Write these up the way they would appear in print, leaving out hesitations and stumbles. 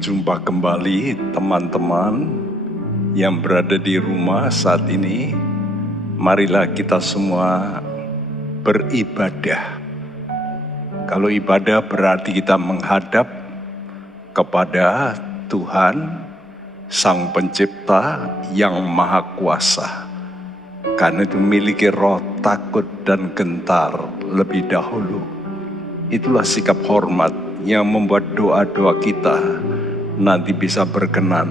Berjumpa kembali teman-teman yang berada di rumah saat ini. Marilah kita semua beribadah. Kalau ibadah berarti kita menghadap kepada Tuhan, Sang Pencipta yang Maha Kuasa. Karena itu memiliki roh takut dan gentar lebih dahulu. Itulah sikap hormat yang membuat doa-doa kita nanti bisa berkenan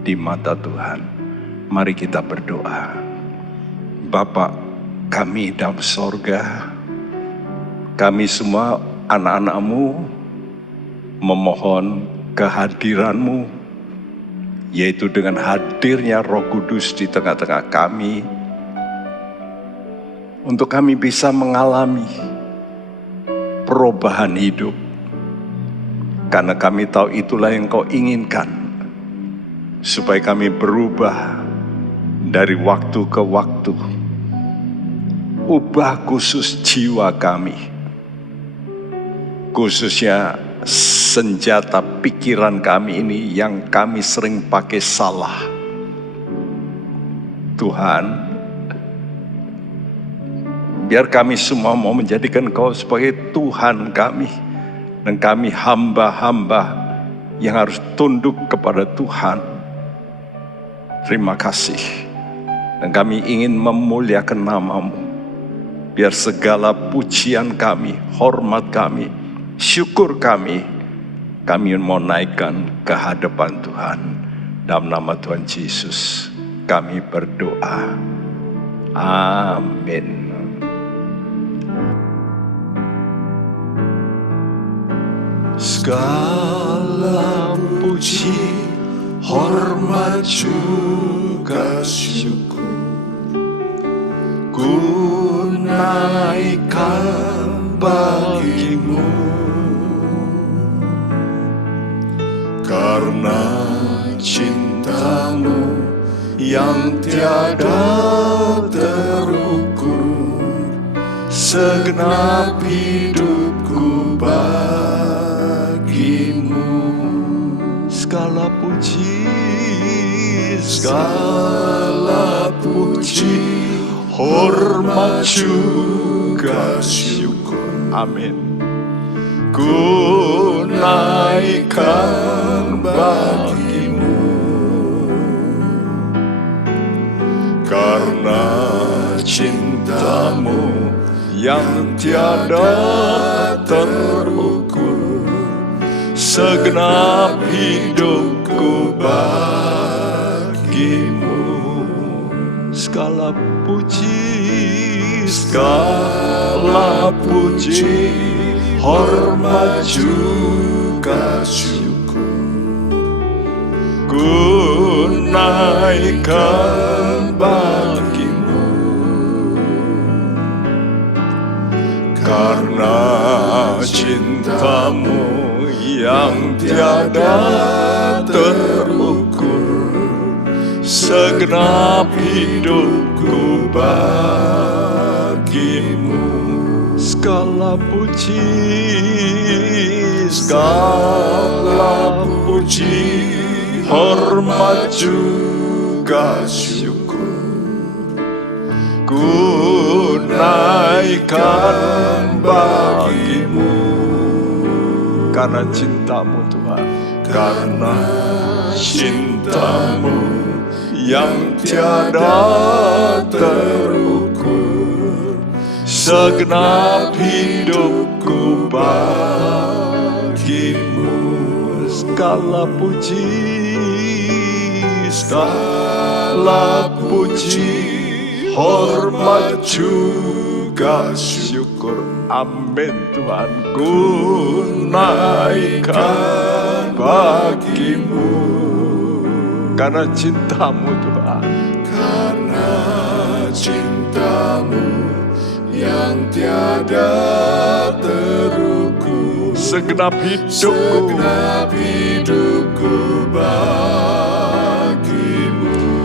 di mata Tuhan. Mari kita berdoa. Bapa kami dalam sorga, kami semua anak-anak-Mu memohon kehadiran-Mu, yaitu dengan hadirnya Roh Kudus di tengah-tengah kami, untuk kami bisa mengalami perubahan hidup. Karena kami tahu itulah yang Kau inginkan, supaya kami berubah dari waktu ke waktu. Ubah khusus jiwa kami, khususnya senjata pikiran kami ini yang kami sering pakai salah. Tuhan, biar kami semua mau menjadikan Kau sebagai Tuhan kami, dan kami hamba-hamba yang harus tunduk kepada Tuhan. Terima kasih. Dan kami ingin memuliakan nama-Mu. Biar segala pujian kami, hormat kami, syukur kami mau naikkan ke hadapan Tuhan. Dalam nama Tuhan Yesus kami berdoa. Amin. Segala puji, hormat juga syukur ku naikkan bagi-Mu, karena cinta-Mu yang tiada terukur, segenap hidupku segala puji, hormat juga syukur. Amin. Ku naikkan bagi-Mu, karena cinta-Mu yang tiada terukur, segenap hidupku bagi-Mu. Segala puji, hormat juga syukur ku naikkan bagi-Mu, karena cinta-Mu yang tiada terukur, segenap hidupku bagi-Mu. Segala puji, hormat juga syukur ku naikkan bagi-Mu, Karena cinta-Mu Tuhan, karena cinta-Mu yang tiada terukur, segenap hidupku bagi-Mu. segala puji, hormat juga syukur. Amin Tuhan. Ku naikkan bagi-Mu, Karena cinta-Mu Tuhan, karena cinta-Mu yang tiada terukur, segenap hidupku bagi-Mu.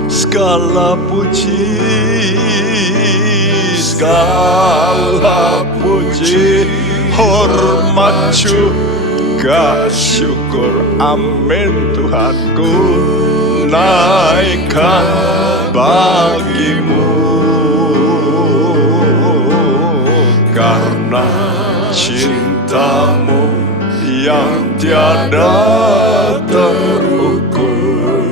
segala puji, hormat juga Surga syukur, amin Tuhan, ku naikkan bagimu, karena cintamu yang tiada terukur,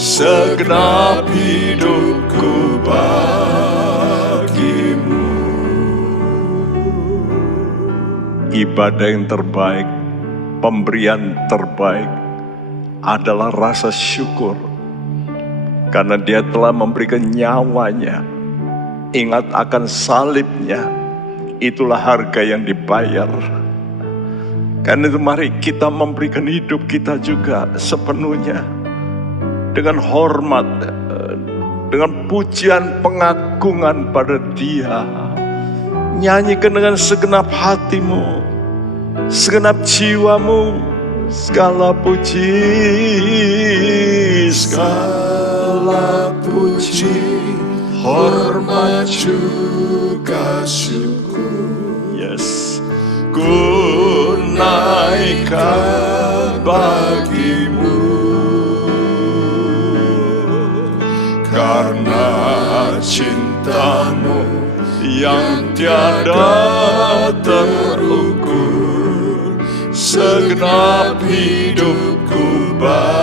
segenap hidupku bagimu. Ibadah yang terbaik, pemberian terbaik adalah rasa syukur, karena Dia telah memberikan nyawanya. Ingat akan salibnya, itulah harga yang dibayar. Karena itu mari kita memberikan hidup kita juga sepenuhnya, dengan hormat, dengan pujian pengagungan pada Dia. Nyanyikan dengan segenap hatimu, segenap jiwamu, segala puji, segala puji, hormat juga syukur. Yes, ku naikkan bagimu, karena cintamu yang tiada terukur, segenap hidupku bagimu.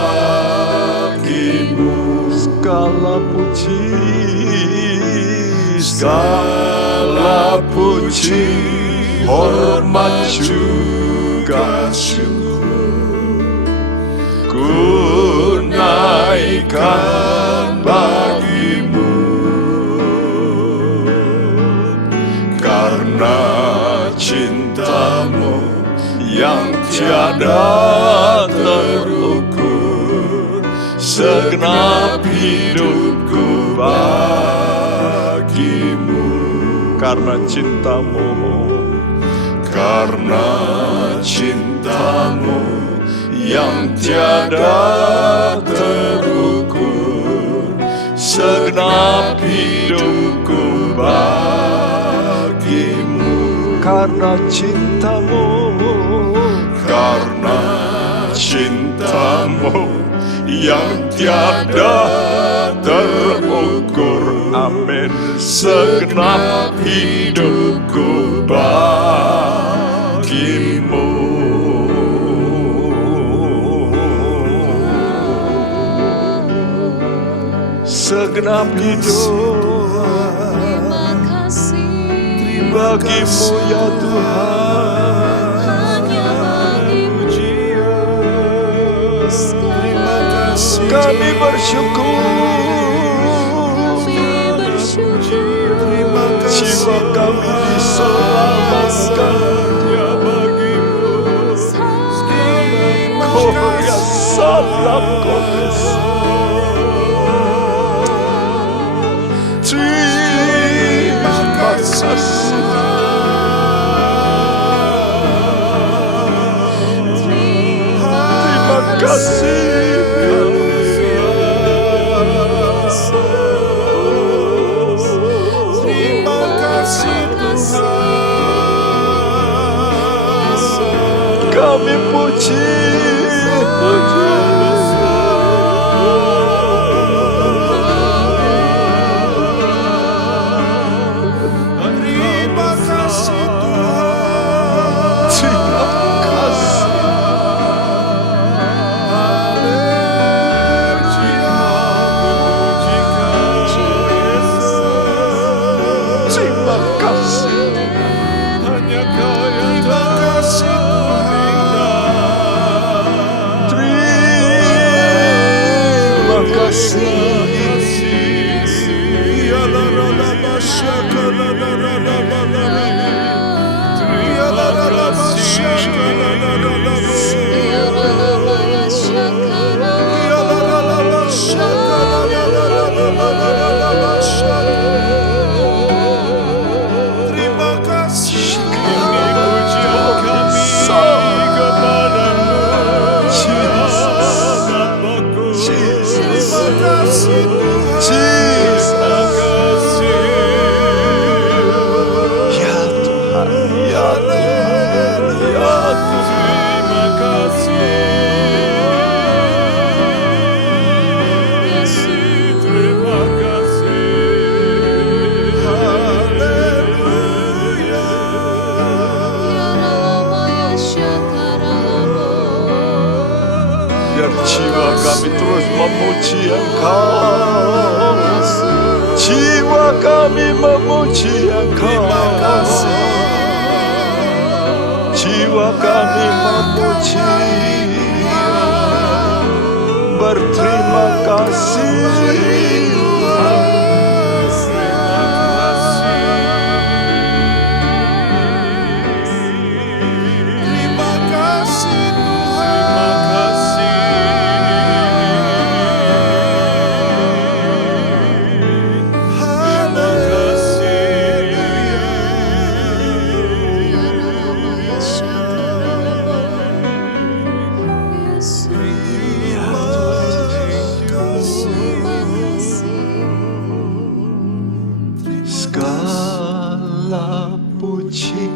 Segala puji, segala puji, hormat juga syukur, ku naikkan bagimu, karena cintamu yang tiada terukur, segenap hidupku bagimu. Karena cintamu, karena cintamu yang tiada terukur, segenap hidupku bagimu. Karena cintamu, karena cintamu yang tiada terukur, amin, segenap hidupku bagimu. Segenap hidup bagimu ya Tuhan, hanya bagimu. Terima kasih. kami bersyukur. Terima kasih. Jiwa kami diselamatkan ya bagimu. Korea salam komes. Terima kasih. Terima kasih. Terima kasih Tuhan. Kami puji. Terima kasih Tuhan. Terima kasih. Terima kasih. Hanya Kau yang terima kasih Tuhan. Terima kasih. Terima kasih Jesus. Terima kasih Jiwa kami terus memuji Engkau. Jiwa kami memuji Engkau. Jiwa kami memuji, berterima kasih. Segala puji,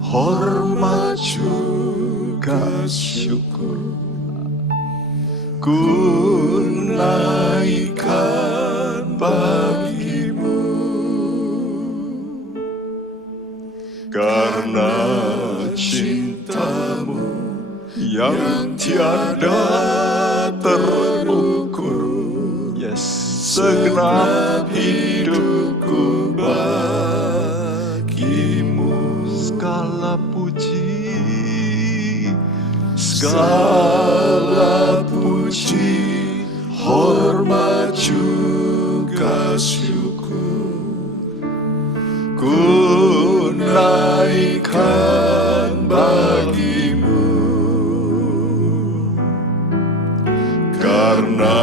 hormat juga syukur ku naikkan bagimu, karena cintamu yang tiada terukur. Yes, segenap hidupku bagimu. Segala puji, segala puji, hormat juga syukur ku naikkan bagimu, karena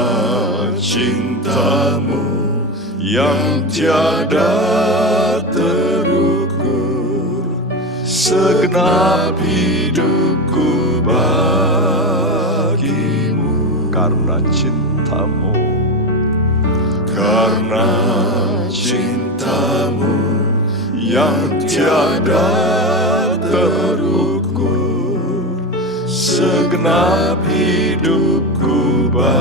cintamu yang tiada terukur, segenap hidupku bagimu. Karena cintamu, karena cintamu yang tiada terukur, segenap hidupku bagimu.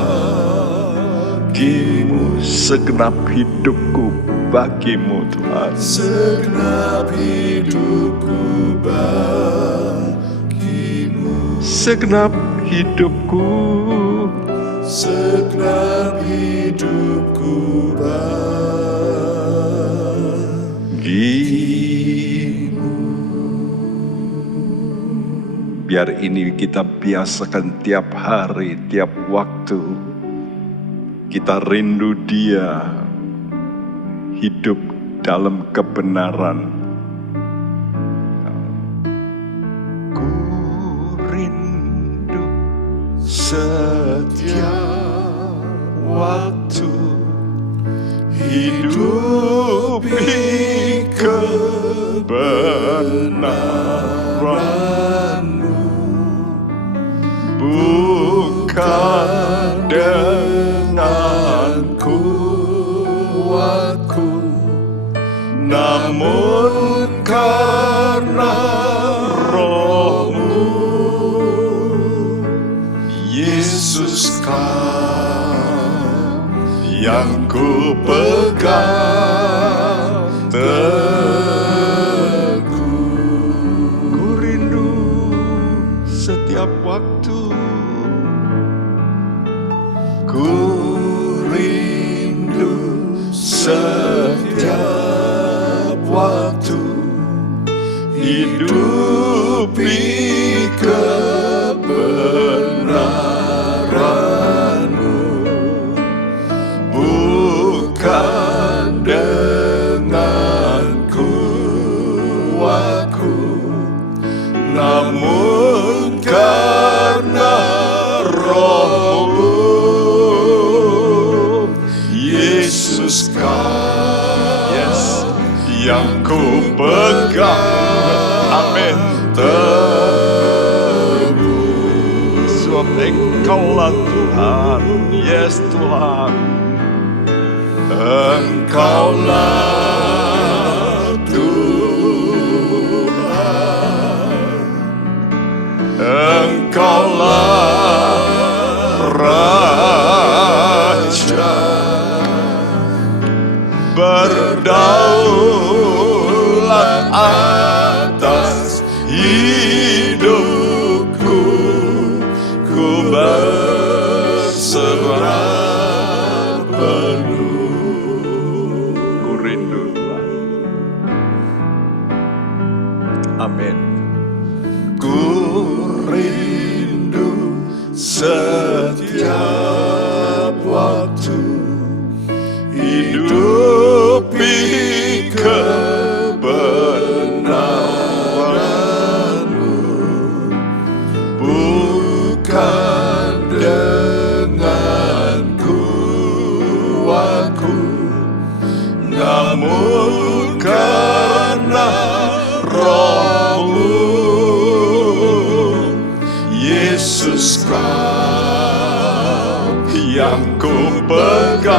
Segenap hidupku bagimu Tuhan. Segenap hidupku bagimu. Segenap hidupku, segenap hidupku bagimu. Biar ini kita biasakan tiap hari, tiap waktu. Kita rindu Dia, hidup dalam kebenaran. Ku rindu setiap waktu hidup di kebenaran-Mu, bukan dengan kuatku, namun karena Roh-Mu. Yesus, Kau yang ku pegang teguh. Ku rindu setiap waktu, ku rindu setiap waktu hidup di kebenaran-Mu, bukan dengan kuatku, namun karena Roh-Mu. Yesus, Kau, yes, yang ku pegang, amin, teguh. Sebab Engkaulah Tuhan, yes Tuhan, Engkaulah Tuhan, Engkaulah Raja, berdaulat atas hidupku, ku berserah berserah penuh. Ku rindu Tuhan. Amin. Ku rindu setiap waktu hidupi kebenaran-Mu, bukan dengan kuatku, namun karena Roh-Mu, Yesus Kau yang ku pegang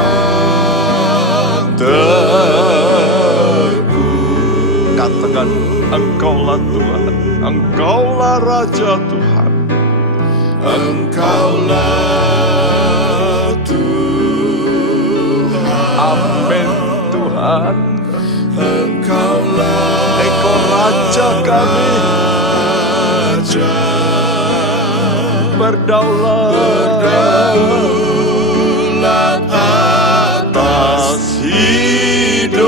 teguh. Katakan, Engkaulah Tuhan, Engkaulah Raja Tuhan. Engkaulah Tuhan. Amin Tuhan. Engkaulah Engkau Raja kami, Raja, berdaulat atas hidupku.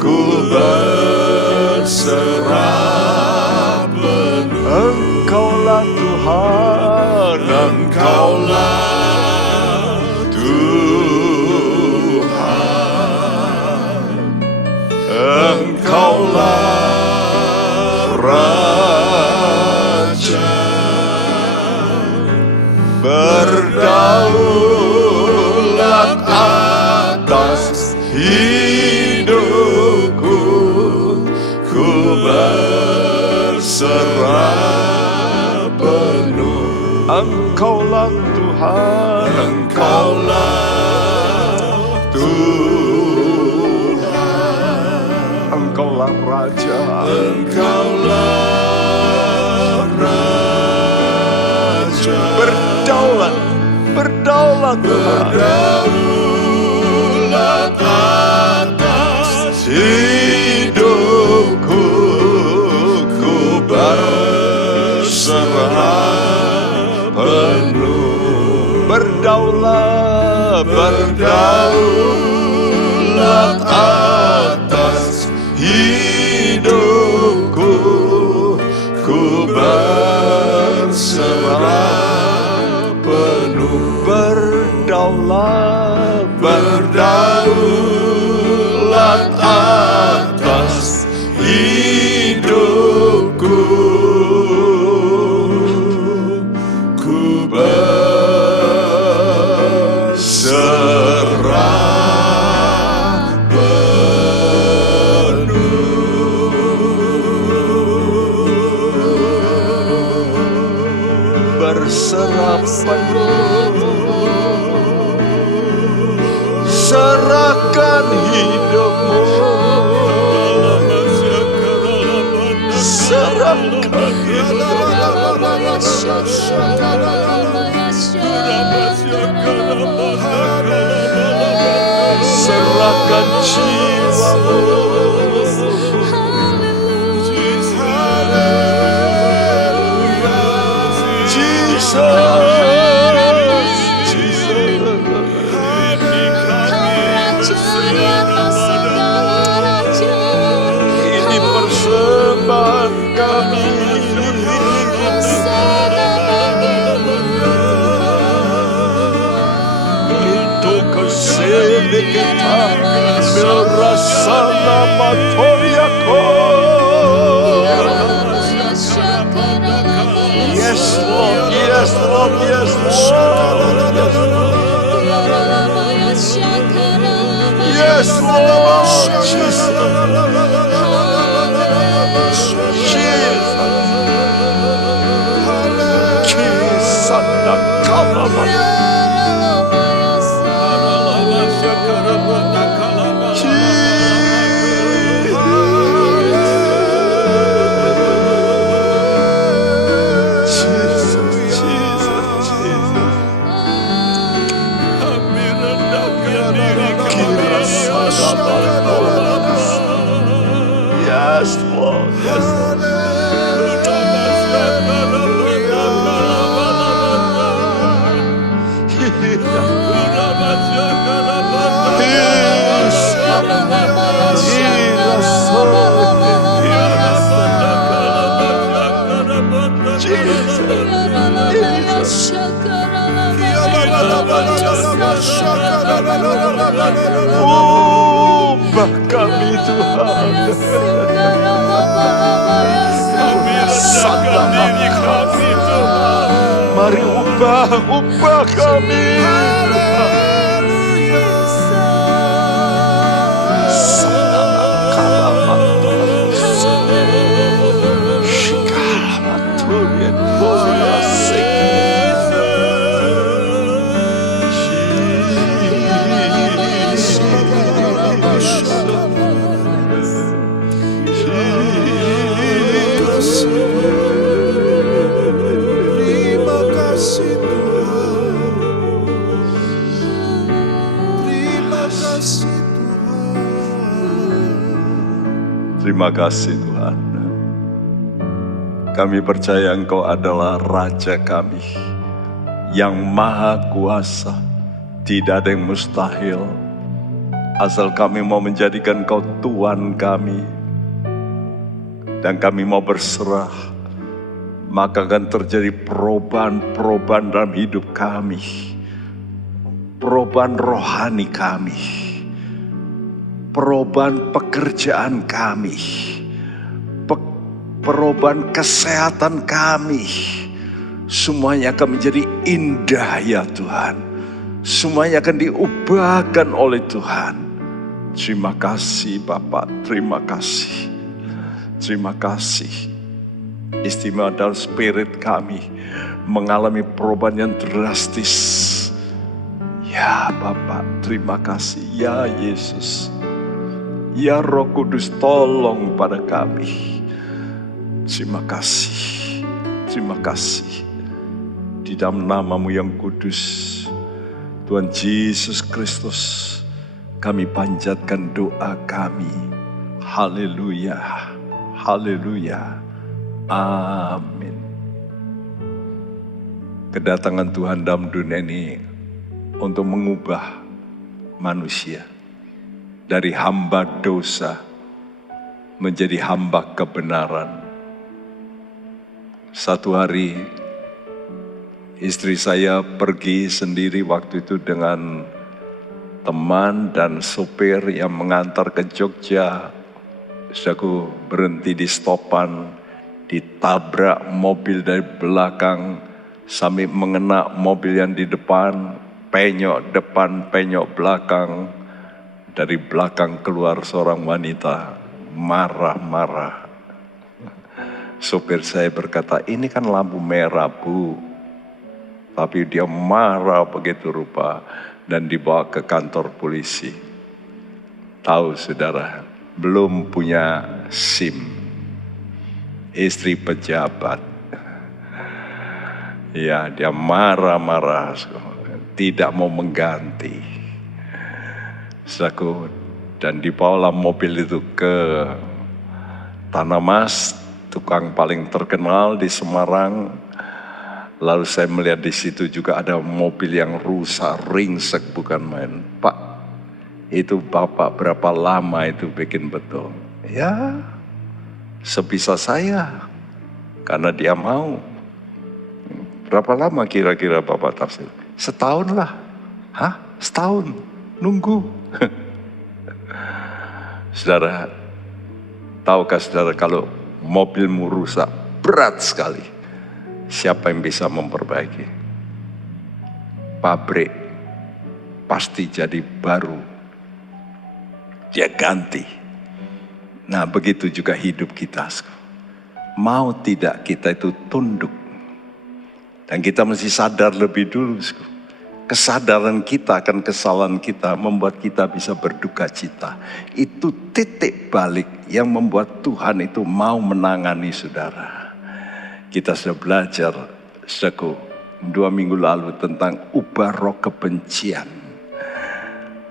Ku berserah penuh. Engkaulah Tuhan, Engkaulah Engkaulah Raja, berdaulat atas hidupku. Ku berserah penuh. Engkaulah Tuhan, Engkaulah Engkaulah Raja, Engkaulah Raja, berdaulat Tuhan, berdaulat atas hidupku. Ku berserah penuh. Berdaulat atas hidupku. Ku berserah penuh. Berdaulat atas hidupku. Ku berserah penuh. berserah penuh. Serahkan hidupmu, serahkan serahkan jiwamu. Ini persembahan kami. Itu kesini kita merasa nama Toriako. Yes Lord, yes Lord, yes Lord. Yes Lord, Jesus. Yes, Lord. Yes, Lord. Ubah kami Tuhan. Kami rendahkan diri kami Tuhan. Mari ubah kami. Terima kasih Tuhan. Terima kasih Tuhan. Terima kasih Tuhan. Kami percaya Engkau adalah Raja kami yang maha kuasa. Tidak ada yang mustahil. Asal kami mau menjadikan Engkau Tuhan kami. Dan kami mau berserah. Maka akan terjadi perubahan dalam hidup kami. Perubahan rohani kami. Perubahan pekerjaan kami. Perubahan kesehatan kami. Semuanya akan menjadi indah ya Tuhan. Semuanya akan diubahkan oleh Tuhan. Terima kasih Bapak, terima kasih. Terima kasih. Istimewa dalam spirit kami mengalami perubahan yang drastis. Ya Bapak, terima kasih. Ya Yesus. Ya Roh Kudus, tolong pada kami. Terima kasih. Terima kasih. Di dalam nama-Mu yang kudus, Tuhan Yesus Kristus, kami panjatkan doa kami. Haleluya. Haleluya. Amin. Kedatangan Tuhan dalam dunia ini untuk mengubah manusia dari hamba dosa menjadi hamba kebenaran. Satu hari istri saya pergi sendiri waktu itu dengan teman dan sopir yang mengantar ke Jogja. Aku berhenti di stopan, ditabrak mobil dari belakang sampai mengena mobil yang di depan, penyok depan, penyok belakang. Dari belakang keluar seorang wanita marah-marah. Sopir saya berkata, ini kan lampu merah Bu. Tapi dia marah begitu rupa dan dibawa ke kantor polisi. Tahu saudara, belum punya SIM. Istri pejabat. Ya, dia marah-marah. Tidak mau mengganti. Dan dibawalah mobil itu ke Tanah Mas, tukang paling terkenal di Semarang. Lalu saya melihat di situ juga ada mobil yang rusak, ringsek, bukan main. Pak, itu Bapak berapa lama itu bikin betul? Ya, sebisa saya, karena dia mau. Berapa lama kira-kira Bapak tafsir? Setahun lah. Hah? Setahun? Nunggu. Saudara, tahukah saudara kalau mobilmu rusak berat sekali, siapa yang bisa memperbaiki? Pabrik pasti jadi baru, dia ganti. Nah begitu juga hidup kita. Mau tidak kita itu tunduk. Dan kita mesti sadar lebih dulu. Kesadaran kita akan kesalahan kita membuat kita bisa berduka cita. Itu titik balik yang membuat Tuhan itu mau menangani saudara. Kita sudah belajar 2 minggu lalu tentang ubah roh kebencian.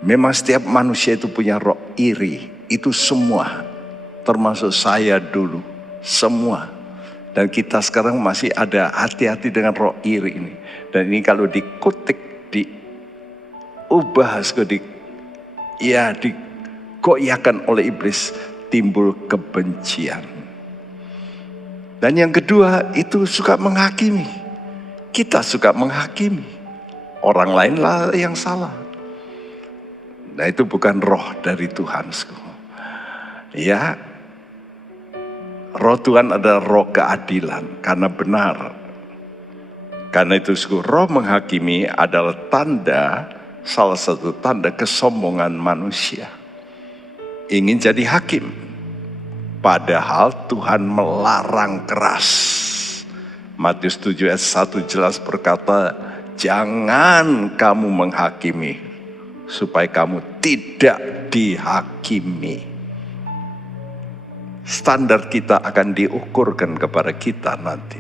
Memang setiap manusia itu punya roh iri. Itu semua, termasuk saya dulu, semua. Dan kita sekarang masih ada, hati-hati dengan roh iri ini. Dan ini kalau dikutik, diubah, digoyahkan oleh iblis, timbul kebencian. Dan yang kedua itu suka menghakimi. Kita suka menghakimi orang lainlah yang salah. Nah itu bukan roh dari Tuhan. Ya, roh Tuhan adalah roh keadilan karena benar. Karena itu roh menghakimi adalah salah satu tanda kesombongan manusia. Ingin jadi hakim. Padahal Tuhan melarang keras. Matius 7 ayat 1 jelas berkata, jangan kamu menghakimi supaya kamu tidak dihakimi. Standar kita akan diukurkan kepada kita nanti.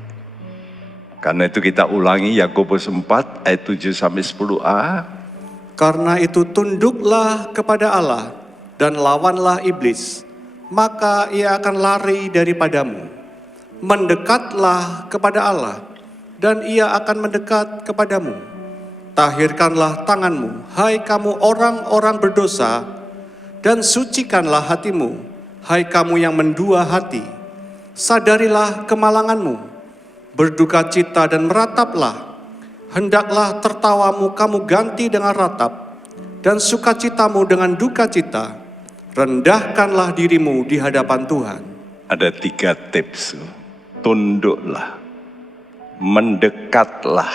Karena itu kita ulangi Yakobus 4 ayat 7 sampai 10a. Karena itu tunduklah kepada Allah dan lawanlah iblis, maka ia akan lari daripadamu. Mendekatlah kepada Allah dan ia akan mendekat kepadamu. Tahirkanlah tanganmu, hai kamu orang-orang berdosa, dan sucikanlah hatimu, hai kamu yang mendua hati. Sadarilah kemalanganmu, berduka cita dan merataplah. Hendaklah tertawamu kamu ganti dengan ratap, dan sukacitamu dengan duka cita. Rendahkanlah dirimu di hadapan Tuhan. Ada 3 tips. Tunduklah, mendekatlah,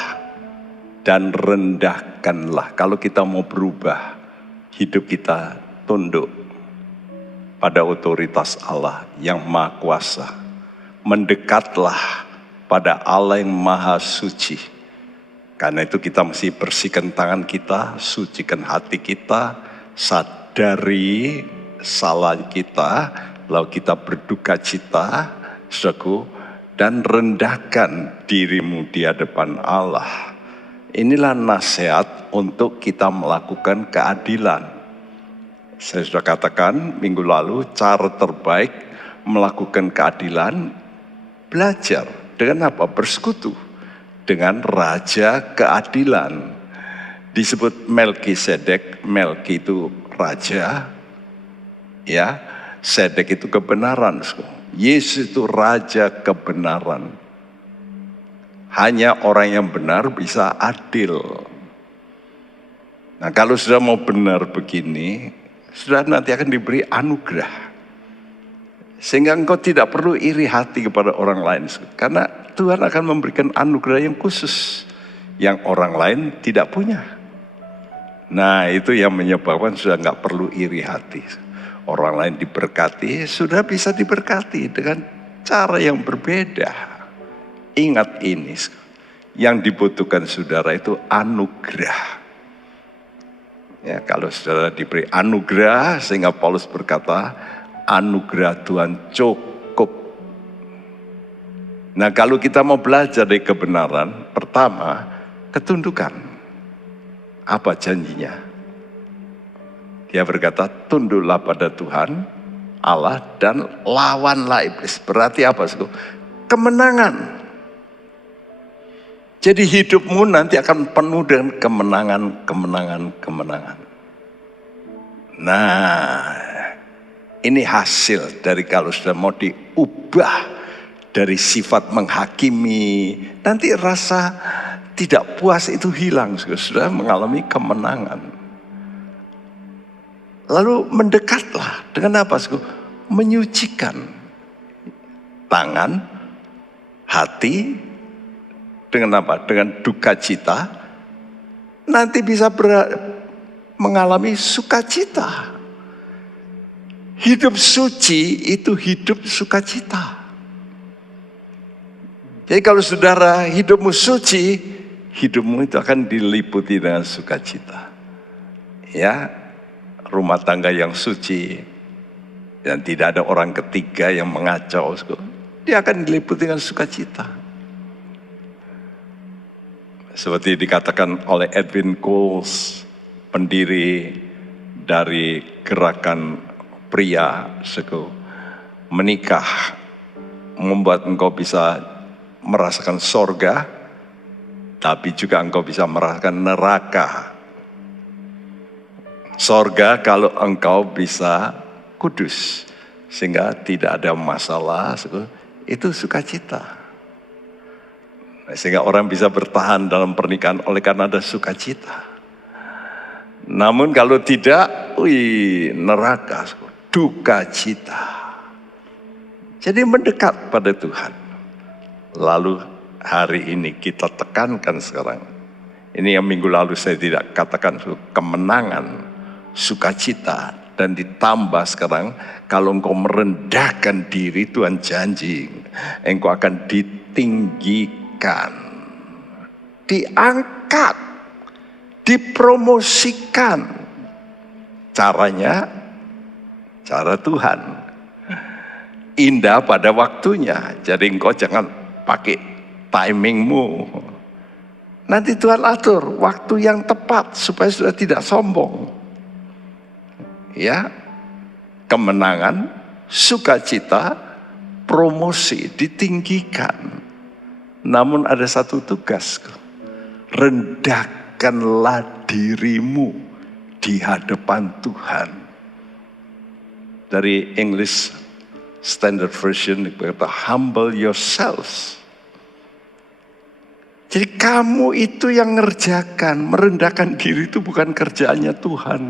dan rendahkanlah. Kalau kita mau berubah, hidup kita tunduk pada otoritas Allah yang Maha Kuasa. Mendekatlah pada Allah yang Maha Suci. Karena itu kita mesti bersihkan tangan kita, sucikan hati kita, sadari salah kita, lalu kita berduka cita, saudaraku, dan rendahkan dirimu di hadapan Allah. Inilah nasihat untuk kita melakukan keadilan. Saya sudah katakan minggu lalu, cara terbaik melakukan keadilan, belajar dengan apa? Bersekutu dengan Raja Keadilan. Disebut Melkisedek. Melki itu raja, ya. Sedek itu kebenaran. Yesus itu Raja kebenaran. Hanya orang yang benar bisa adil. Nah kalau sudah mau benar begini, sudah nanti akan diberi anugerah. Sehingga engkau tidak perlu iri hati kepada orang lain. Karena Tuhan akan memberikan anugerah yang khusus. Yang orang lain tidak punya. Nah itu yang menyebabkan sudah nggak perlu iri hati. Orang lain diberkati, sudah bisa diberkati dengan cara yang berbeda. Ingat ini, yang dibutuhkan saudara itu anugerah. Ya, kalau saudara diberi anugerah, sehingga Paulus berkata, anugerah Tuhan cukup. Nah kalau kita mau belajar dari kebenaran, pertama, ketundukan. Apa janjinya? Dia berkata, tunduklah pada Tuhan, Allah, dan lawanlah iblis. Berarti apa? Kemenangan. Jadi hidupmu nanti akan penuh dengan kemenangan. Nah, ini hasil dari kalau sudah mau diubah dari sifat menghakimi, nanti rasa tidak puas itu hilang, sudah mengalami kemenangan. Lalu mendekatlah dengan apa? Menyucikan tangan, hati, dengan apa? Dengan duka cita, nanti bisa mengalami sukacita. Hidup suci itu hidup sukacita. Jadi kalau saudara hidupmu suci, hidupmu itu akan diliputi dengan sukacita. Ya, rumah tangga yang suci dan tidak ada orang ketiga yang mengacau, dia akan diliputi dengan sukacita. Seperti dikatakan oleh Edwin Coles, pendiri dari gerakan pria, menikah membuat engkau bisa merasakan sorga, tapi juga engkau bisa merasakan neraka. Sorga kalau engkau bisa kudus, sehingga tidak ada masalah, itu sukacita. Sehingga orang bisa bertahan dalam pernikahan oleh karena ada sukacita. Namun kalau tidak, neraka, duka cita. Jadi mendekat pada Tuhan. Lalu hari ini kita tekankan sekarang. Ini yang minggu lalu saya tidak katakan kemenangan, sukacita. Dan ditambah sekarang, kalau engkau merendahkan diri, Tuhan janji, engkau akan ditinggikan, diangkat, dipromosikan. Caranya, cara Tuhan. Indah pada waktunya. Jadi engkau jangan pakai timingmu. Nanti Tuhan atur waktu yang tepat supaya sudah tidak sombong. Ya, kemenangan, sukacita, promosi, ditinggikan. Namun ada satu tugas, rendahkanlah dirimu di hadapan Tuhan. Dari English Standard Version berkata, humble yourselves. Jadi kamu itu yang ngerjakan, merendahkan diri itu bukan kerjaannya Tuhan.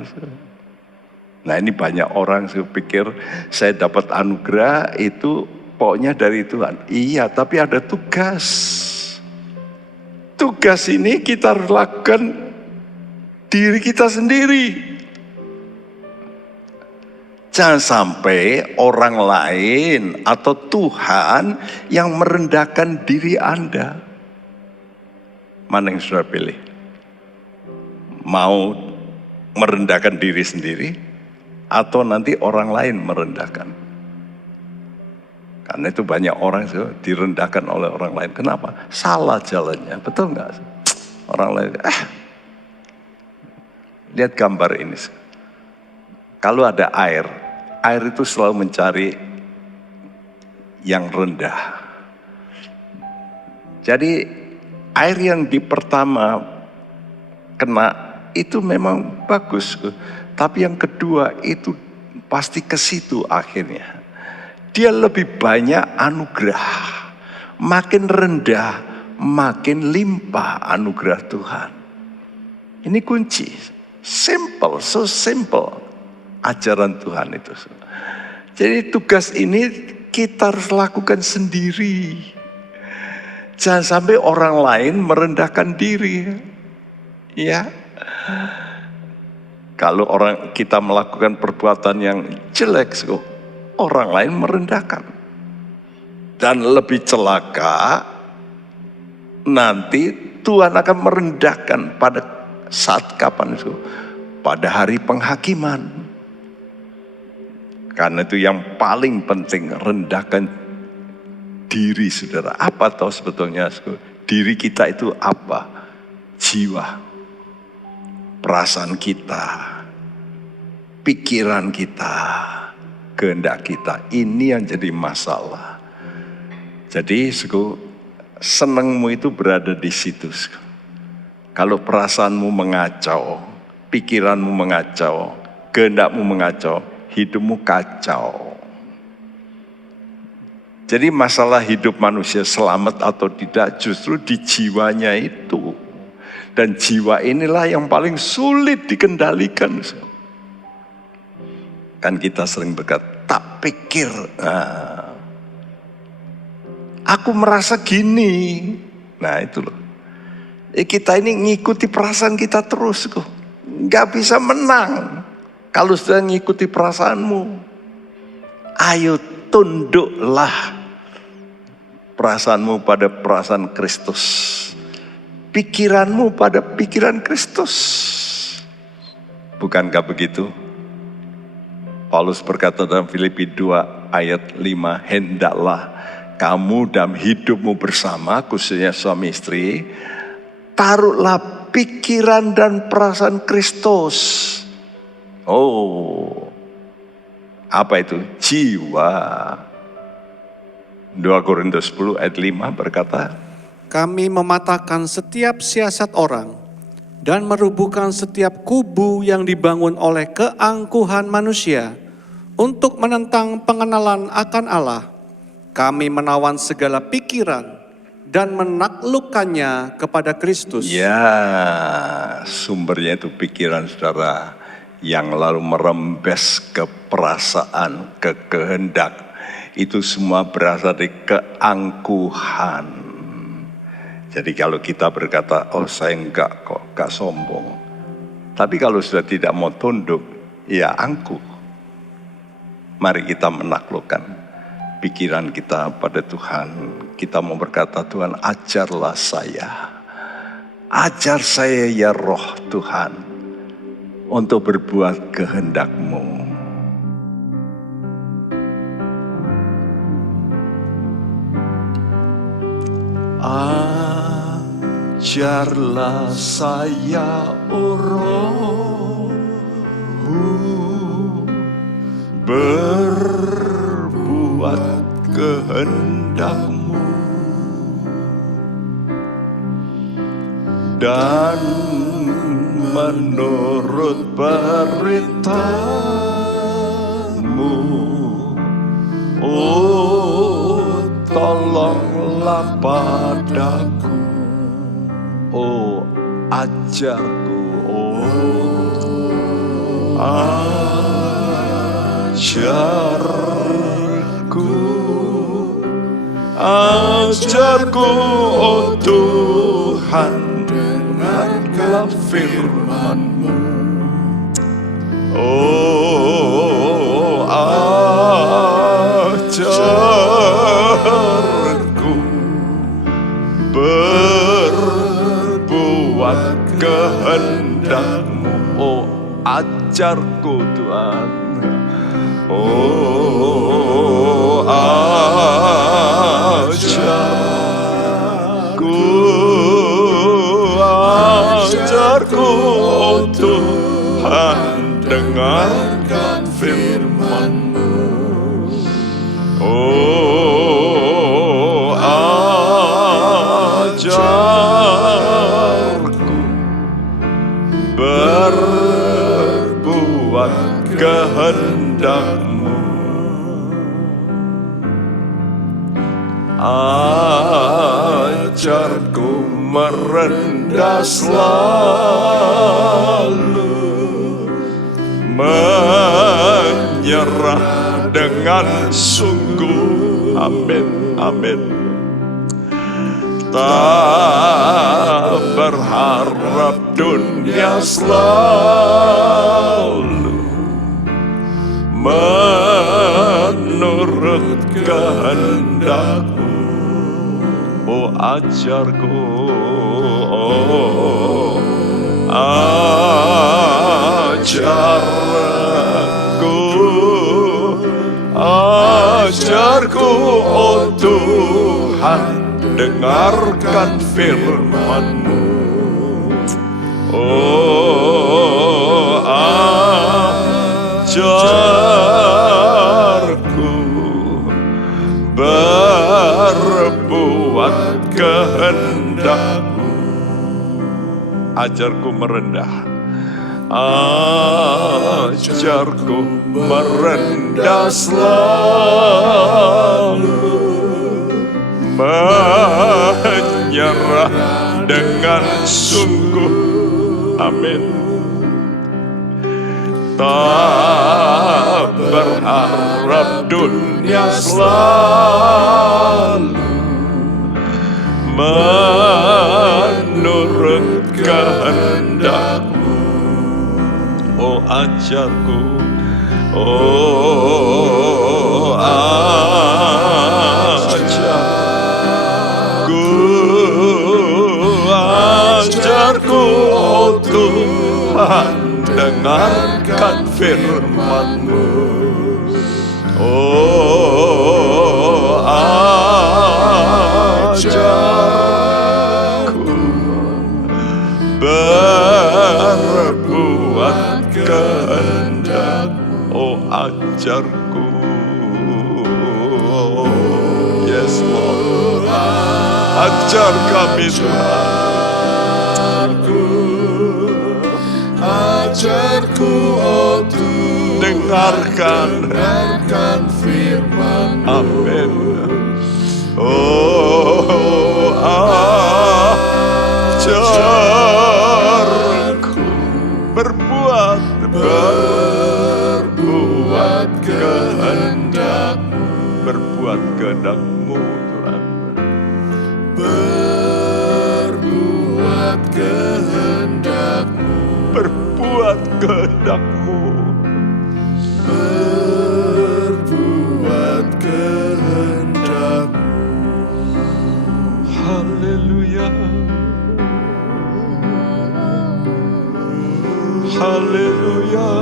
Nah ini banyak orang saya pikir saya dapat anugerah itu pokoknya dari Tuhan. Iya, tapi ada tugas. Tugas ini kita harus lakukan diri kita sendiri. Jangan sampai orang lain atau Tuhan yang merendahkan diri Anda. Mana yang sudah pilih? Mau merendahkan diri sendiri atau nanti orang lain merendahkan? Karena itu banyak orang direndahkan oleh orang lain. Kenapa? Salah jalannya, betul nggak? Orang lain, lihat gambar ini. Kalau ada air itu selalu mencari yang rendah. Jadi air yang di pertama kena itu memang bagus, tapi yang kedua itu pasti ke situ akhirnya. Dia lebih banyak anugerah, makin rendah, makin limpah anugerah Tuhan. Ini kunci, simple, so simple ajaran Tuhan itu. Jadi tugas ini kita harus lakukan sendiri. Jangan sampai orang lain merendahkan diri. Ya. Kalau kita melakukan perbuatan yang jelek, orang lain merendahkan. Dan lebih celaka, nanti Tuhan akan merendahkan pada saat kapan itu? Pada hari penghakiman. Karena itu yang paling penting, rendahkan diri saudara. Apa tahu sebetulnya diri kita itu apa? Jiwa, perasaan kita, pikiran kita, kehendak kita. Ini yang jadi masalah. Jadi senengmu itu berada di situ. Kalau perasaanmu mengacau, pikiranmu mengacau, kehendakmu mengacau, hidupmu kacau. Jadi masalah hidup manusia selamat atau tidak justru di jiwanya itu. Dan jiwa inilah yang paling sulit dikendalikan. Kan kita sering berkata, tak pikir. Aku merasa gini. Nah itu loh. Kita ini ngikuti perasaan kita terus kok. Gak bisa menang. Kalau sudah ngikuti perasaanmu. Ayo tunduklah perasaanmu pada perasaan Kristus. Pikiranmu pada pikiran Kristus. Bukankah begitu? Paulus berkata dalam Filipi 2 ayat 5, hendaklah kamu dalam hidupmu bersama, khususnya suami istri, taruhlah pikiran dan perasaan Kristus. Oh, apa itu? Jiwa. 2 Korintus 10 ayat 5 berkata, kami mematahkan setiap siasat orang dan merubuhkan setiap kubu yang dibangun oleh keangkuhan manusia untuk menentang pengenalan akan Allah. Kami menawan segala pikiran dan menaklukkannya kepada Kristus. Ya, sumbernya itu pikiran saudara yang lalu merembes ke perasaan, ke kehendak. Itu semua berasal dari keangkuhan. Jadi kalau kita berkata, oh saya enggak kok, enggak sombong. Tapi kalau sudah tidak mau tunduk, ya angkuh. Mari kita menaklukkan pikiran kita pada Tuhan. Kita mau berkata, Tuhan ajarlah saya. Ajar saya ya roh Tuhan untuk berbuat kehendak-Mu. Ajarlah saya, oh Roh-Mu, berbuat kehendak-Mu dan menurut perintah-Mu. Oh, tolonglah padaku, oh ajarku, oh ajarku, oh Tuhan, dengarkan firman-Mu. Oh, ajarku berbuat kehendak-Mu. Oh, ajarku Tuhan. Oh, ajarku, oh Tuhan, dengarkan firman-Mu. Oh, ajarku berbuat kehendak-Mu. Ajarku merendah selalu, menyerah dengan sungguh. Amin, amin. Tak berharap dunia selalu, menurut kehendak-Mu. Oh, ajarku, oh, ajarku, oh Tuhan, dengarkan firman-Mu. Oh, ajarku berbuat kehendak-Mu. Ajarku merendah, ajarku merendah selalu, menyerah dengan sungguh. Amin. Tak berharap dunia selalu, menurut kehendak-Mu. Oh, ajarku, oh ajarku, oh Tuhan, dengarkan firman-Mu. Oh, ajarku berbuat kehendak-Mu. Oh, ajarku. Yes, Lord. Ajar kami, Tuhan. Ajarku, oh Tuhan, dengarkan firman-Mu. Amin. Oh, kehendak-Mu. berbuat kehendak-Mu. Haleluya. Haleluya.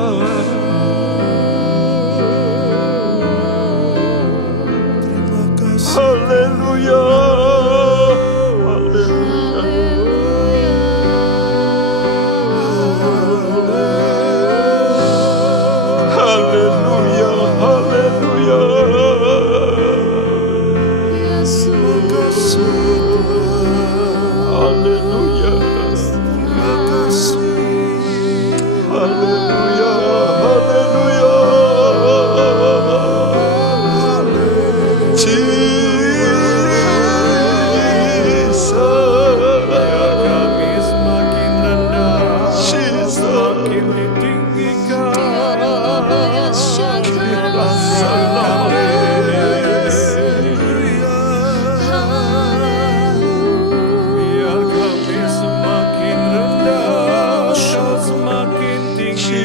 Terima kasih. Haleluya. Haleluya. Haleluya. Terima kasih Tuhan. Haleluya. Terima kasih. Haleluya. Haleluya. Biar kami semakin rendah, semakin ditinggikan. Biar kami semakin rendah, semakin tinggi.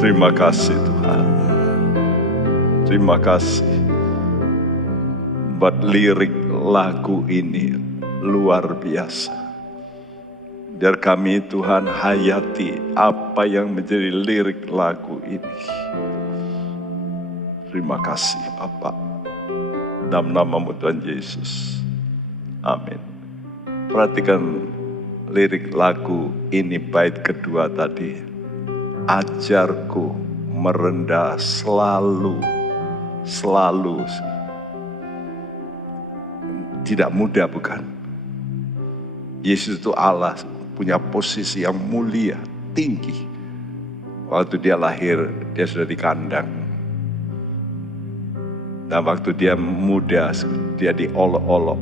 Terima kasih Tuhan. Terima kasih buat lirik lagu ini luar biasa. Biar kami Tuhan hayati apa yang menjadi lirik lagu ini. Terima kasih Bapak. Dalam namamu Tuhan Yesus. Amin. Perhatikan lirik lagu ini bait kedua tadi. Ajarku merendah selalu. Tidak mudah bukan? Yesus itu Allah, punya posisi yang mulia, tinggi. Waktu dia lahir, dia sudah di kandang. Dan waktu dia muda, dia diolok-olok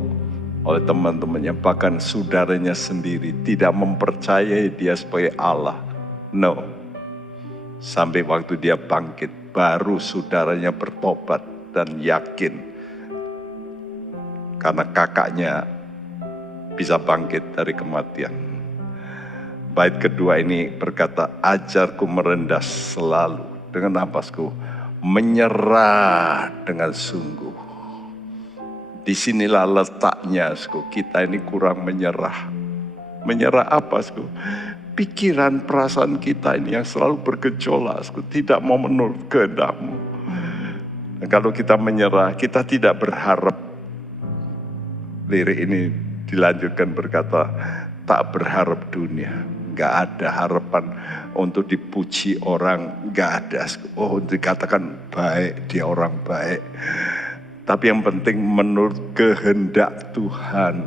oleh teman-temannya. Bahkan saudaranya sendiri tidak mempercayai dia sebagai Allah. No. Sampai waktu dia bangkit, baru saudaranya bertobat dan yakin. Karena kakaknya bisa bangkit dari kematian. Bait kedua ini berkata, ajarku merendah selalu. Dengan napasku, menyerah dengan sungguh. Disinilah letaknya, kita ini kurang menyerah. Menyerah apa, pikiran perasaan kita ini yang selalu bergejolak, tidak mau menurut kehendak-Mu. Dan kalau kita menyerah, kita tidak berharap. Lirik ini Dilanjutkan berkata, tak berharap dunia. Gak ada harapan untuk dipuji orang, gak ada. Oh, dikatakan baik, dia orang baik. Tapi yang penting menurut kehendak Tuhan.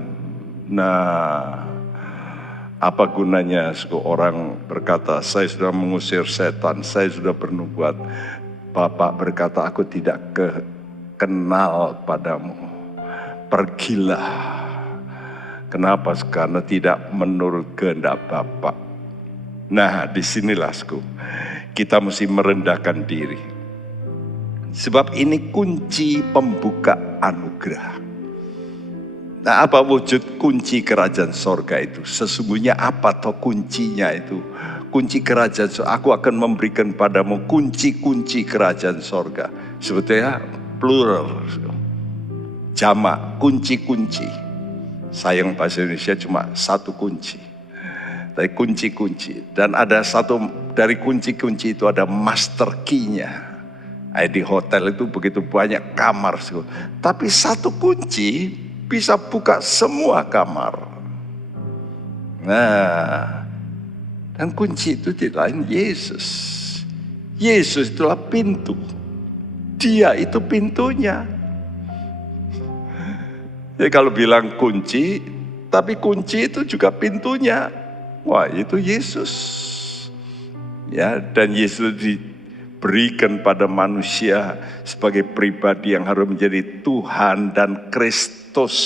Nah, apa gunanya orang berkata, saya sudah mengusir setan, saya sudah bernubuat. Bapak berkata, aku tidak kenal padamu. Pergilah. Kenapa? Karena tidak menurut kehendak Bapa. Nah, disinilah kita mesti merendahkan diri. Sebab ini kunci pembuka anugerah. Nah, apa wujud kunci kerajaan sorga itu? Sesungguhnya apa toh kuncinya itu? Kunci kerajaan sorga, aku akan memberikan padamu kunci-kunci kerajaan sorga. Sebetulnya plural, jamak, kunci-kunci. Sayang bahasa Indonesia cuma satu kunci. Tapi kunci-kunci. Dan ada satu dari kunci-kunci itu ada master key-nya. Di hotel itu begitu banyak kamar. Tapi satu kunci bisa buka semua kamar. Nah, dan kunci itu tidak lain Yesus. Yesus itulah pintu. Dia itu pintunya. Jadi kalau bilang kunci, tapi kunci itu juga pintunya. Wah, itu Yesus. Ya, dan Yesus diberikan pada manusia sebagai pribadi yang harus menjadi Tuhan dan Kristus.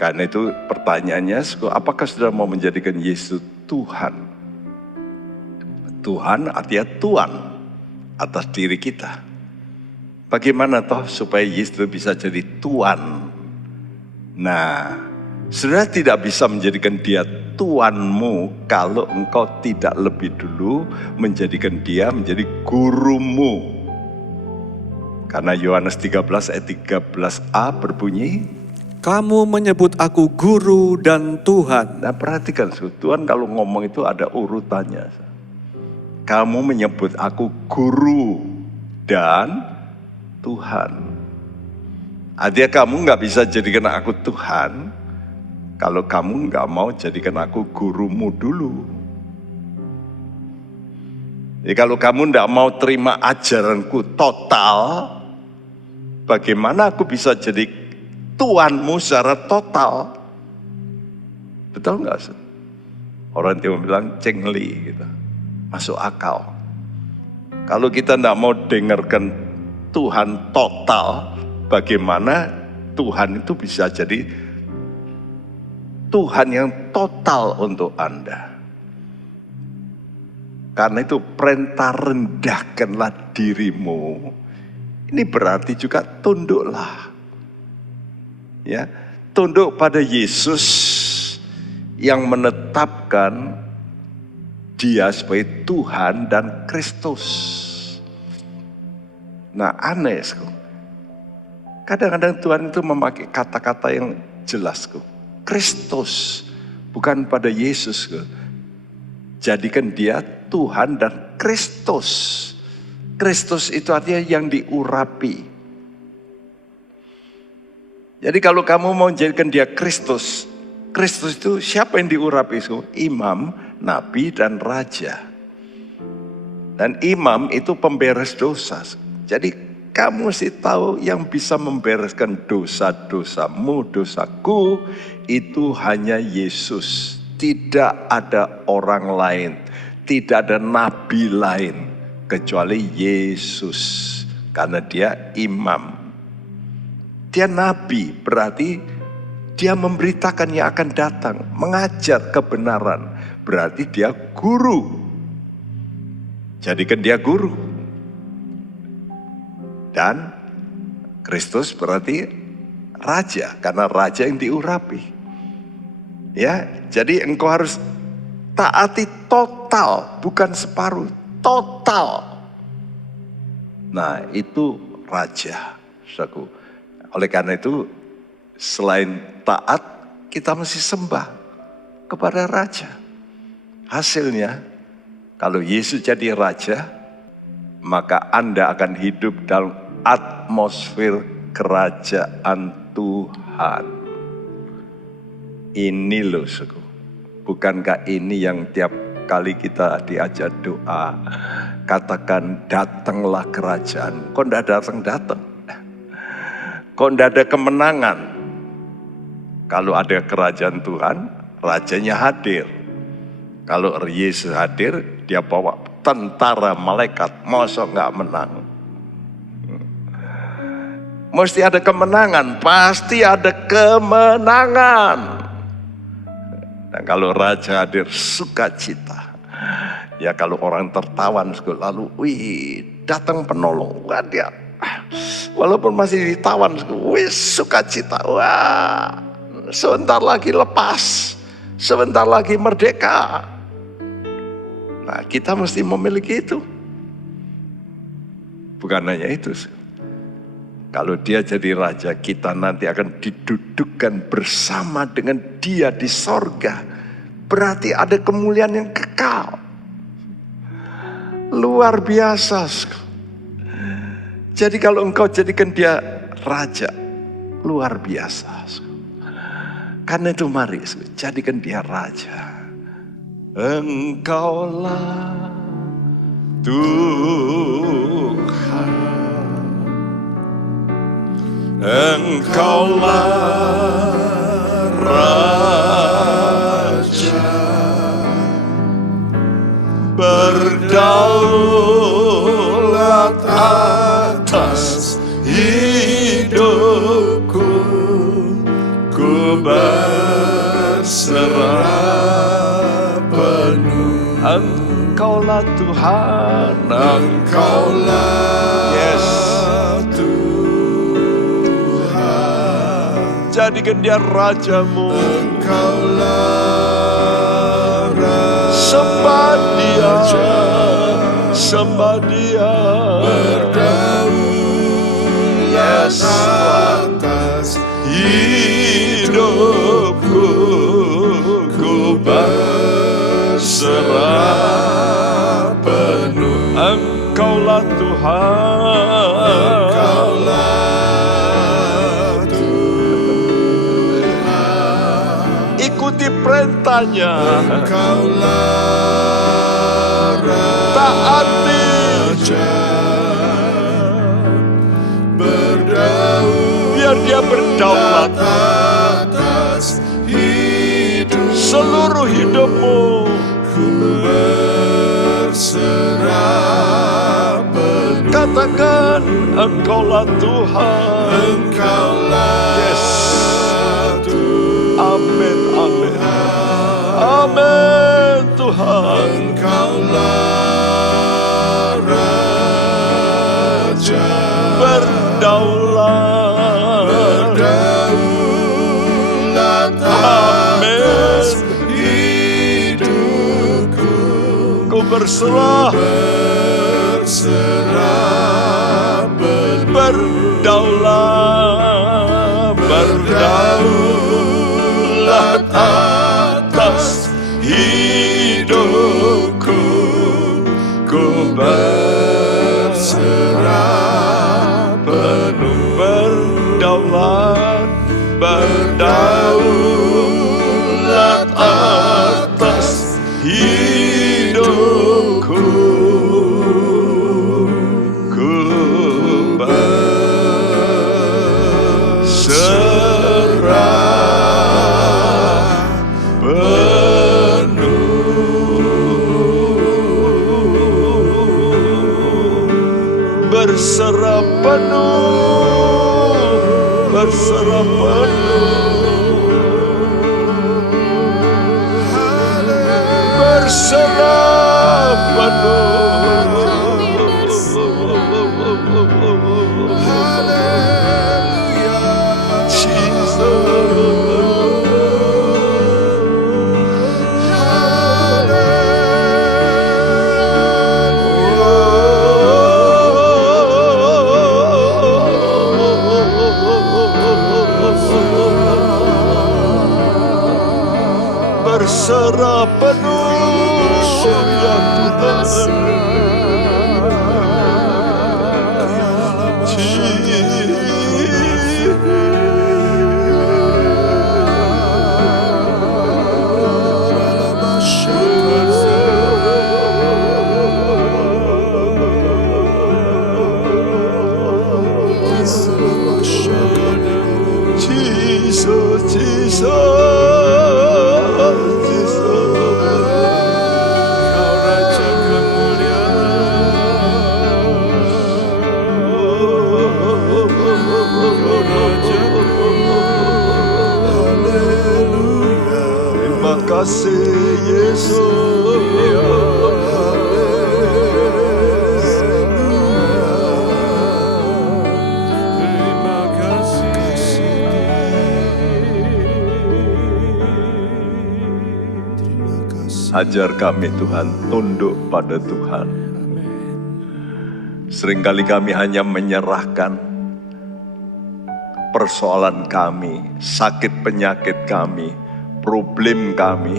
Karena itu pertanyaannya, apakah saudara mau menjadikan Yesus Tuhan? Tuhan artinya Tuan atas diri kita. Bagaimana toh supaya Yesus bisa jadi Tuan? Nah, saudara tidak bisa menjadikan dia Tuanmu kalau engkau tidak lebih dulu menjadikan dia menjadi gurumu. Karena Yohanes 13 ayat 13a berbunyi, kamu menyebut aku guru dan Tuhan. Nah perhatikan, Tuhan kalau ngomong itu ada urutannya. Kamu menyebut aku guru dan Tuhan. Artinya kamu gak bisa jadikan aku Tuhan kalau kamu gak mau jadikan aku gurumu dulu. Jadi kalau kamu gak mau terima ajaranku total, bagaimana aku bisa jadi Tuanmu secara total? Betul gak? Orang Tionghoa bilang cengli gitu. Masuk akal. Kalau kita gak mau dengarkan Tuhan total, bagaimana Tuhan itu bisa jadi Tuhan yang total untuk Anda? Karena itu perintah rendahkanlah dirimu. Ini berarti juga tunduklah. Ya, tunduk pada Yesus yang menetapkan dia sebagai Tuhan dan Kristus. Nah aneh, kadang-kadang Tuhan itu memakai kata-kata yang jelas. Kristus, bukan pada Yesus. Jadikan dia Tuhan dan Kristus. Kristus itu artinya yang diurapi. Jadi kalau kamu mau jadikan dia Kristus, Kristus itu siapa yang diurapi? Imam, nabi, dan raja. Dan imam itu pemberes dosa. Jadi kamu mesti tahu yang bisa membereskan dosa-dosamu, dosaku, itu hanya Yesus. Tidak ada orang lain, tidak ada nabi lain kecuali Yesus. Karena dia imam. Dia nabi, berarti dia memberitakan yang akan datang, mengajar kebenaran. Berarti dia guru. Jadikan dia guru. Dan Kristus berarti raja, karena raja yang diurapi. Ya, jadi engkau harus taati total, bukan separuh, total. Nah, itu raja, saudaraku. Oleh karena itu, selain taat, kita mesti sembah kepada raja. Hasilnya, kalau Yesus jadi raja, maka Anda akan hidup dalam atmosfer kerajaan Tuhan. Ini loh, suku. Bukankah ini yang tiap kali kita diajak doa, katakan datanglah kerajaan. Kok enggak datang-datang? Kok enggak ada kemenangan? Kalau ada kerajaan Tuhan, rajanya hadir. Kalau Yesus hadir, dia bawa tentara malaikat, masa enggak menang? Mesti ada kemenangan, pasti ada kemenangan. Dan kalau raja hadir, sukacita. Ya kalau orang tertawan, lalu datang penolong. Wah, dia walaupun masih ditawan, sukacita. Wah, sebentar lagi lepas, sebentar lagi merdeka. Nah, kita mesti memiliki itu. Bukan hanya itu. Kalau dia jadi raja, kita nanti akan didudukkan bersama dengan dia di sorga. Berarti ada kemuliaan yang kekal. Luar biasa. Jadi kalau engkau jadikan dia raja, luar biasa. Karena itu mari jadikan dia raja. Engkaulah Tuhan. Engkaulah Raja, berdaulat atas hidupku, ku berserah penuh. Engkaulah Tuhan, Engkaulah jadikan dia rajamu. Engkaulah Raja, sembah dia, sembah dia, berdaulat atas hidupku, ku berserah penuh. Engkaulah Tuhan, ikuti perintahnya. Engkaulah taati, biar dia berdaulat atas hidup, seluruh hidupmu. Ku berserah penuh. Katakan Engkaulah Tuhan, Engkaulah amin, amin, amin Tuhan. Engkaulah Raja, berdaulat atas hidupku, ku berserah berdaulat atas hidupku, ku berserah penuh. Berdaulat atas hidupku, ku berserah berserah penuh, berserah penuh, berserah penuh. Berserah penuh ya Tuhan. kasih Yesus. Terima kasih. Terima kasih. Ajar kami Tuhan tunduk pada Tuhan. Seringkali kami hanya menyerahkan persoalan kami, sakit penyakit kami, problem kami.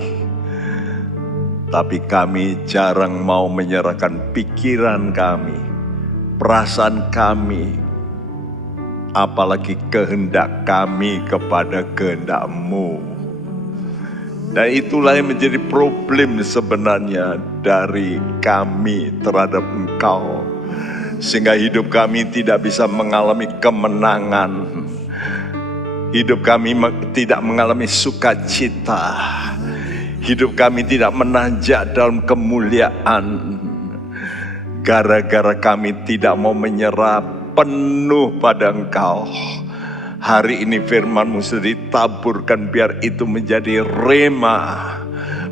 Tapi kami jarang mau menyerahkan pikiran kami, perasaan kami, apalagi kehendak kami kepada kehendak-Mu. Dan itulah yang menjadi problem sebenarnya dari kami terhadap Engkau. Sehingga hidup kami tidak bisa mengalami kemenangan. Hidup kami tidak mengalami sukacita. Hidup kami tidak menanjak dalam kemuliaan. Gara-gara kami tidak mau menyerah penuh pada Engkau. Hari ini firman-Mu sudah ditaburkan, biar itu menjadi rema.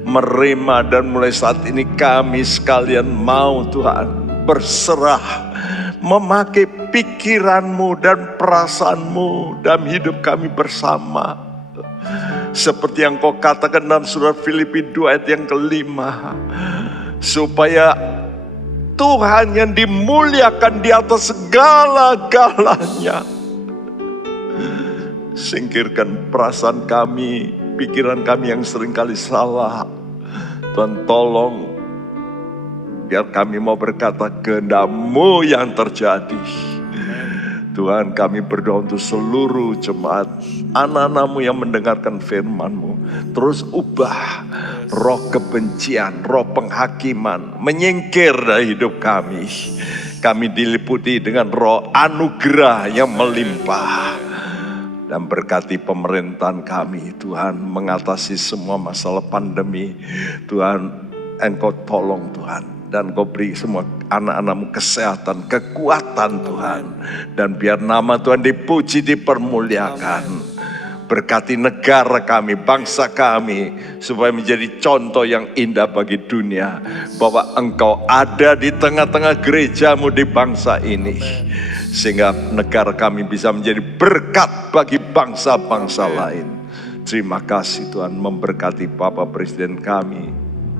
Merema, dan mulai saat ini kami sekalian mau Tuhan berserah, memakai pikiran-Mu dan perasaan-Mu dalam hidup kami bersama. Seperti yang Kau katakan dalam surat Filipi 2 ayat yang ke-5. Supaya Tuhan yang dimuliakan di atas segala-galanya. Singkirkan perasaan kami, pikiran kami yang seringkali salah. Tuhan tolong, biar kami mau berkata kehendak-Mu yang terjadi. Tuhan, kami berdoa untuk seluruh jemaat, anak-anak-Mu yang mendengarkan firman-Mu. Terus ubah roh kebencian, roh penghakiman, menyingkir dari hidup kami. Kami diliputi dengan roh anugerah yang melimpah. Dan berkati pemerintahan kami, Tuhan, mengatasi semua masalah pandemi. Tuhan, Engkau tolong Tuhan. Dan Kau beri semua anak-anak-Mu kesehatan, kekuatan Tuhan. Dan biar nama Tuhan dipuji, dipermuliakan. Berkati negara kami, bangsa kami, supaya menjadi contoh yang indah bagi dunia. Bahwa Engkau ada di tengah-tengah gereja-Mu di bangsa ini. Sehingga negara kami bisa menjadi berkat bagi bangsa-bangsa lain. Terima kasih Tuhan, memberkati Bapak Presiden kami,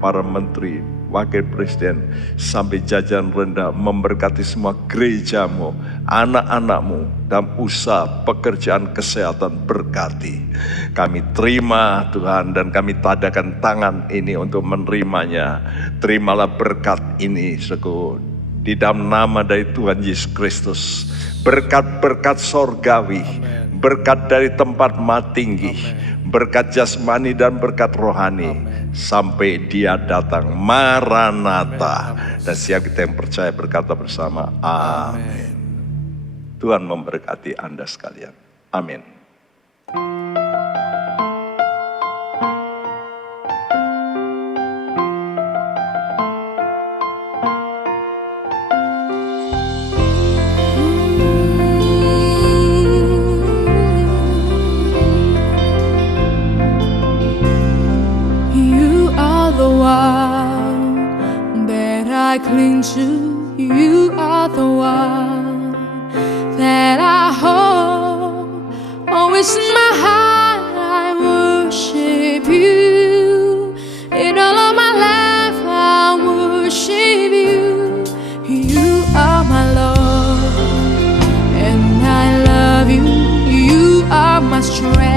para menteri, wakil presiden, sampai jajaran rendah, memberkati semua gereja-Mu, anak-anak-Mu, dalam usaha, pekerjaan, kesehatan, berkati. Kami terima Tuhan, dan kami tadakan tangan ini untuk menerimanya. Terimalah berkat ini, Saudara. Di dalam nama dari Tuhan Yesus Kristus, berkat-berkat sorgawi, berkat dari tempat maha tinggi, berkat jasmani dan berkat rohani, sampai Dia datang. Maranatha. Dan siap kita yang percaya berkata bersama, amin. Tuhan memberkati Anda sekalian. Amin. I cling to, You are the one that I hold. Always in my heart I worship You. In all of my life I worship You. You are my Lord, and I love You. You are my strength.